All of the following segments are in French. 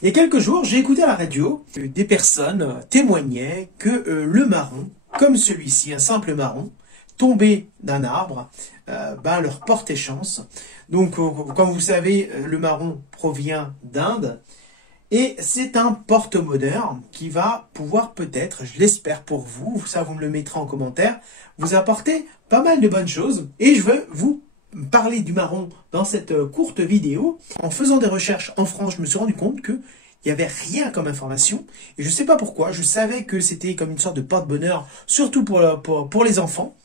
Il y a quelques jours, j'ai écouté à la radio, des personnes témoignaient que le marron, comme celui-ci, un simple marron, tombé d'un arbre, leur portait chance. Donc, comme vous savez, le marron provient d'Inde. Et c'est un porte-bonheur qui va pouvoir peut-être, je l'espère pour vous, ça vous me le mettrez en commentaire, vous apporter pas mal de bonnes choses. Et je veux vous parler du marron dans cette courte vidéo. En faisant des recherches en France, je me suis rendu compte que il n'y avait rien comme information. Et je ne sais pas pourquoi, je savais que c'était comme une sorte de porte-bonheur, surtout pour les enfants.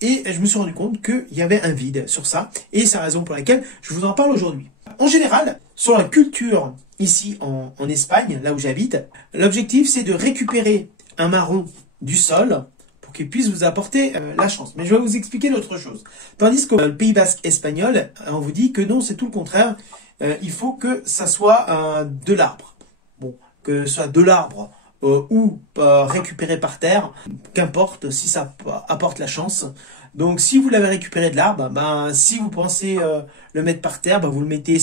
Et je me suis rendu compte qu'il y avait un vide sur ça. Et c'est la raison pour laquelle je vous en parle aujourd'hui. En général, sur la culture ici en Espagne, là où j'habite, l'objectif c'est de récupérer un marron du sol pour qu'il puisse vous apporter la chance. Mais je vais vous expliquer d'autres choses. Tandis que le Pays Basque espagnol, on vous dit que non, c'est tout le contraire. Il faut que ça soit de l'arbre. Bon, que ce soit de l'arbre ou récupéré par terre, qu'importe si ça apporte la chance. Donc si vous l'avez récupéré de l'arbre, si vous pensez le mettre par terre, vous le mettez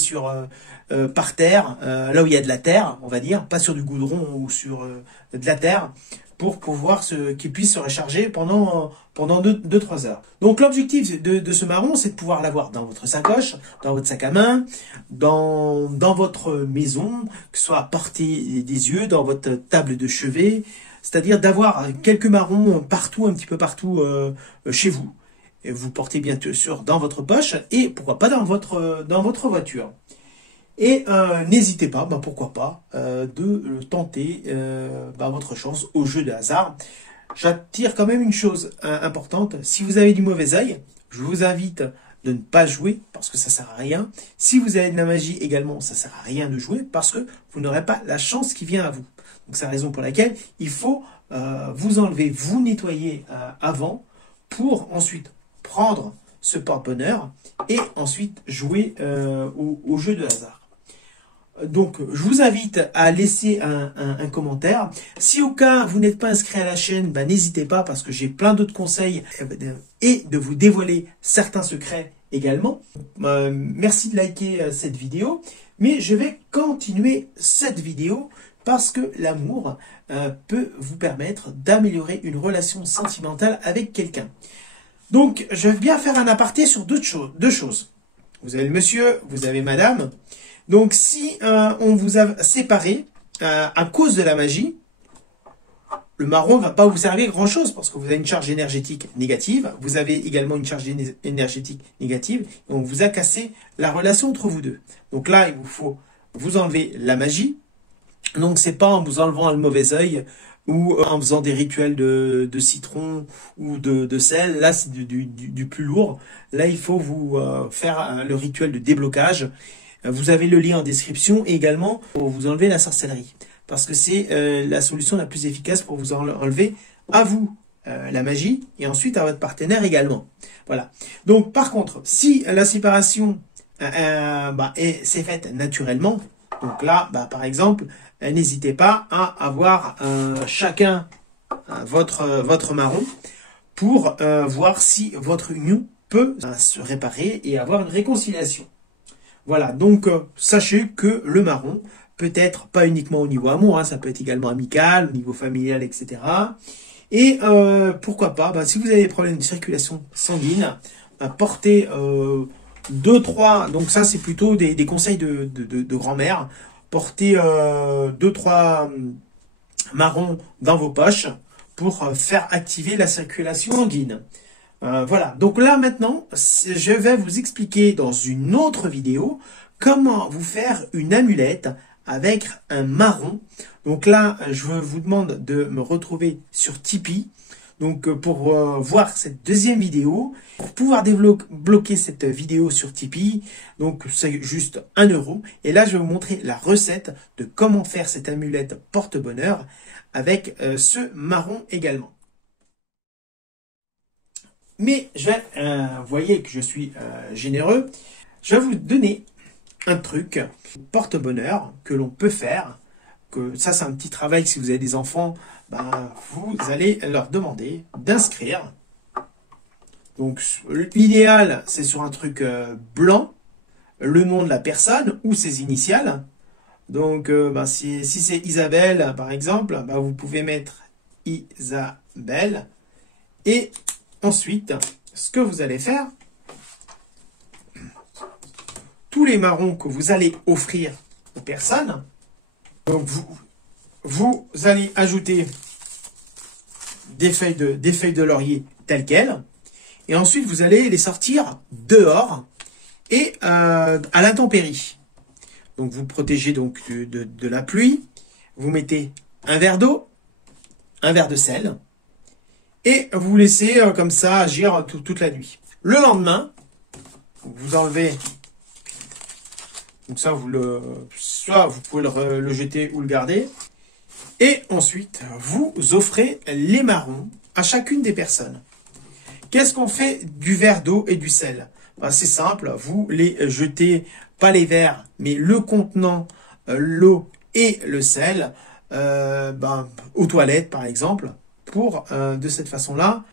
par terre, là où il y a de la terre, on va dire, pas sur du goudron ou sur de la terre, pour pouvoir qu'il puisse se recharger pendant 2-3 heures. Donc l'objectif de ce marron, c'est de pouvoir l'avoir dans votre sacoche, dans votre sac à main, dans votre maison, que ce soit à portée des yeux, dans votre table de chevet, c'est-à-dire d'avoir quelques marrons partout, un petit peu partout chez vous. Et vous portez bien sûr dans votre poche et pourquoi pas dans votre voiture. Et n'hésitez pas, pourquoi pas, de tenter votre chance au jeu de hasard. J'attire quand même une chose importante. Si vous avez du mauvais œil, je vous invite de ne pas jouer parce que ça sert à rien. Si vous avez de la magie également, ça sert à rien de jouer parce que vous n'aurez pas la chance qui vient à vous. Donc c'est la raison pour laquelle il faut vous enlever, vous nettoyer avant pour ensuite prendre ce porte-bonheur et ensuite jouer au jeu de hasard. Donc, je vous invite à laisser un commentaire. Si au cas vous n'êtes pas inscrit à la chaîne, n'hésitez pas parce que j'ai plein d'autres conseils et de vous dévoiler certains secrets également. Merci de liker cette vidéo, mais je vais continuer cette vidéo parce que l'amour peut vous permettre d'améliorer une relation sentimentale avec quelqu'un. Donc, je vais bien faire un aparté sur deux choses. Vous avez le monsieur, vous avez madame. Donc, si on vous a séparé à cause de la magie, le marron ne va pas vous servir grand-chose parce que vous avez une charge énergétique négative. Vous avez également une charge énergétique négative et on vous a cassé la relation entre vous deux. Donc là, il vous faut vous enlever la magie. Donc, c'est pas en vous enlevant le mauvais œil ou en faisant des rituels de citron ou de sel. Là, c'est du plus lourd. Là, il faut vous faire le rituel de déblocage. Vous avez le lien en description et également pour vous enlever la sorcellerie. Parce que c'est la solution la plus efficace pour vous enlever à vous la magie et ensuite à votre partenaire également. Voilà. Donc par contre, si la séparation s'est faite naturellement, donc là, par exemple, n'hésitez pas à avoir chacun votre marron pour voir si votre union peut se réparer et avoir une réconciliation. Voilà, donc sachez que le marron peut être pas uniquement au niveau amour, ça peut être également amical, au niveau familial, etc. Et pourquoi pas, si vous avez des problèmes de circulation sanguine, portez 2-3, donc ça c'est plutôt des conseils de grand-mère, portez 2-3 marrons dans vos poches pour faire activer la circulation sanguine. Voilà, donc là maintenant, je vais vous expliquer dans une autre vidéo comment vous faire une amulette avec un marron. Donc là, je vous demande de me retrouver sur Tipeee. Donc pour voir cette deuxième vidéo, pour pouvoir débloquer cette vidéo sur Tipeee, donc c'est juste 1 €. Et là, je vais vous montrer la recette de comment faire cette amulette porte-bonheur avec ce marron également. Mais vous voyez que je suis généreux. Je vais vous donner un truc porte-bonheur que l'on peut faire. Ça, c'est un petit travail si vous avez des enfants vous allez leur demander d'inscrire. Donc l'idéal, c'est sur un truc blanc, le nom de la personne ou ses initiales. Donc si c'est Isabelle, par exemple, vous pouvez mettre Isabelle. Et ensuite, ce que vous allez faire, tous les marrons que vous allez offrir aux personnes, donc vous allez ajouter des feuilles de laurier telles quelles, et ensuite vous allez les sortir dehors et à l'intempérie. Donc vous protégez donc de la pluie, vous mettez un verre d'eau, un verre de sel, et vous laissez comme ça agir toute la nuit. Le lendemain, vous enlevez, donc ça soit vous pouvez le jeter ou le garder, et ensuite vous offrez les marrons à chacune des personnes. Qu'est-ce qu'on fait du verre d'eau et du sel? C'est simple, vous les jetez, pas les verres, mais le contenant, l'eau et le sel, aux toilettes par exemple, pour de cette façon-là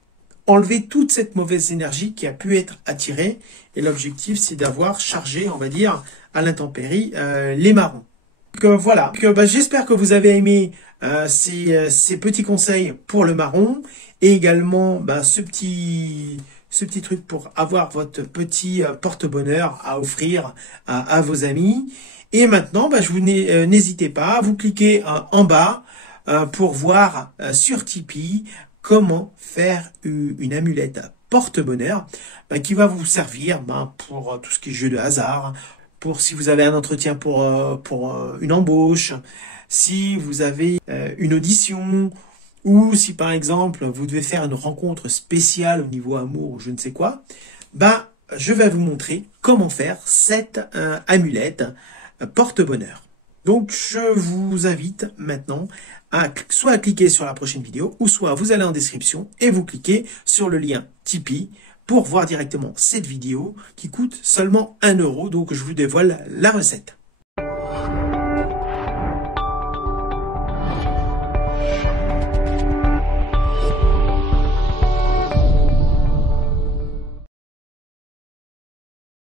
enlever toute cette mauvaise énergie qui a pu être attirée. Et l'objectif, c'est d'avoir chargé, on va dire, à l'intempérie les marrons. Voilà, j'espère que vous avez aimé ces petits conseils pour le marron et également ce petit truc pour avoir votre petit porte-bonheur à offrir à vos amis. Et maintenant, je vous n'hésitez pas, vous cliquez en bas pour voir sur Tipeee comment faire une amulette porte-bonheur qui va vous servir pour tout ce qui est jeu de hasard, pour si vous avez un entretien pour une embauche, si vous avez une audition, ou si par exemple vous devez faire une rencontre spéciale au niveau amour ou je ne sais quoi, je vais vous montrer comment faire cette amulette porte-bonheur. Donc je vous invite maintenant soit à cliquer sur la prochaine vidéo, ou soit vous allez en description et vous cliquez sur le lien Tipeee pour voir directement cette vidéo qui coûte seulement 1 €. Donc je vous dévoile la recette.